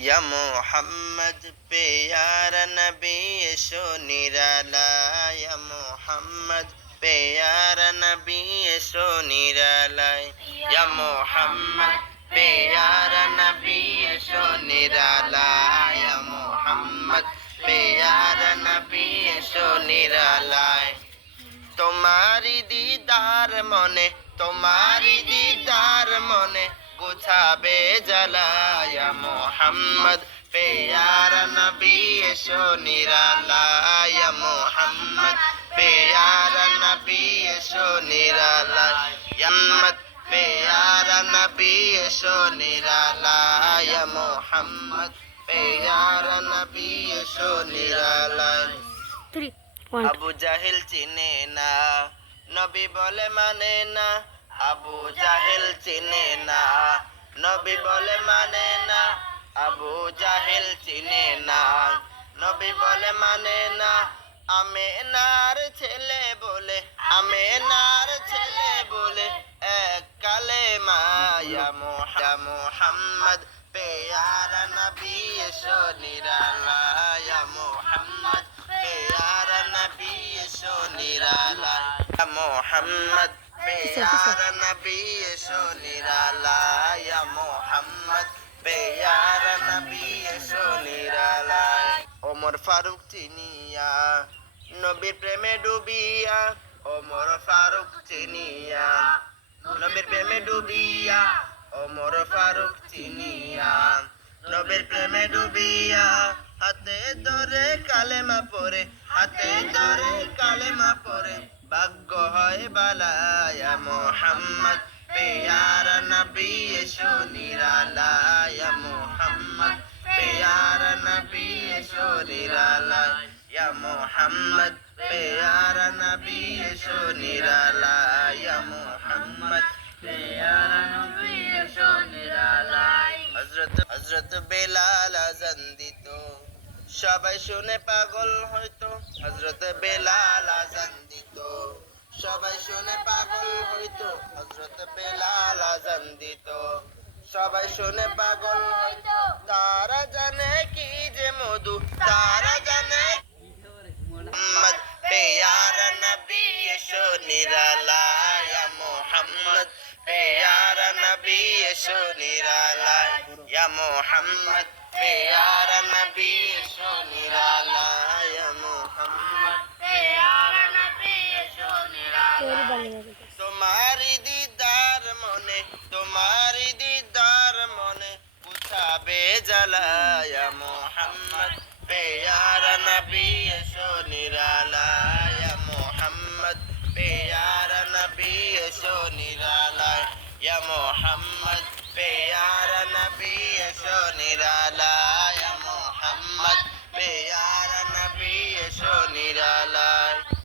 या मोहम्मद प्यारा नबी एसो निरालाय या मोहम्मद प्यारा नबी एसो निरालाय या मोहम्मद प्यारा नबी एसो निरालाय या मोहम्मद प्यारा नबी एसो निरालाय तुम्हारी दीदार मने तुम्हारी दीदार मने बुझाबे जलाया मोहम्मद प्यारा नबी एसो निरालाय मोहम्मद प्यारा नबी एसो निरालाय मोहम्मद प्यारा नबी एसो निरालाय मोहम्मद प्यारा नबी एसो निरालाय আবু জাহেল চিনে না নবী বলে মানে না আবু জাহেল চিনে না নবী বলে মানে না আবু জাহেল চিনে না নবী বলে মানে না আমেনার ছেলে বলে আমেনার ছেলে বলে এক কালেমা ইয়া মুহাম্মদ প্যারা নবী এসো নিরালায় ইয়া মুহাম্মদ प्यारा नबी एसो निरालाय या मोहम्मद प्यारा नबी एसो निरालाय या मोहम्मद प्यारा नबी एसो निरालाय ওমর ফারুক চিনিয়া নবীর প্রেমে ডুবিয়া ওমর ফারুক চিনিয়া নবীর প্রেমে ডুবিয়া ওমর ফারুক চিনিয়া নবীর প্রেমে ডুবিয়া হাতে ধরে কালেমা পড়ে হাতে ধরে কালেমা পড়ে ভাগ্য হয় বালায়া মোহাম্মদ প্যারা নবী এসো নিরালায় মোহাম্মদ প্যারা নবী এসো নিরালায় ইয়া মোহাম্মদ প্যারা নবী এসো নিরালায় মোহাম্মদ প্যারা নবী এসো নিরালায় হযরত বেলাল আযান দিত সবাই শুনে পাগল হইতো হযরত বেলাল আযান দিত সবাই শুনে পাগল হইতো হযরত বেলাল আযান দিত সবাই শুনে পাগল হইতো তারা জানে কি যে মধু তারা জানে মোহাম্মদ প্যারা নবী এসো নিরালায় মোহাম্মদ প্যারা নবী এসো নিরালায় ইয়া মোহাম্মদ प्यारा नबी एसो निरालाय मोहम्मद प्यारा नबी एसो निरालाय तुम्हारी दीदार मने बुझाबे जलाय मोहम्मद प्यारा नबी एसो निरालाय मोहम्मद प्यारा नबी एसो निरालाय या मोहम्मद प्यारा नबी एसो निरालाय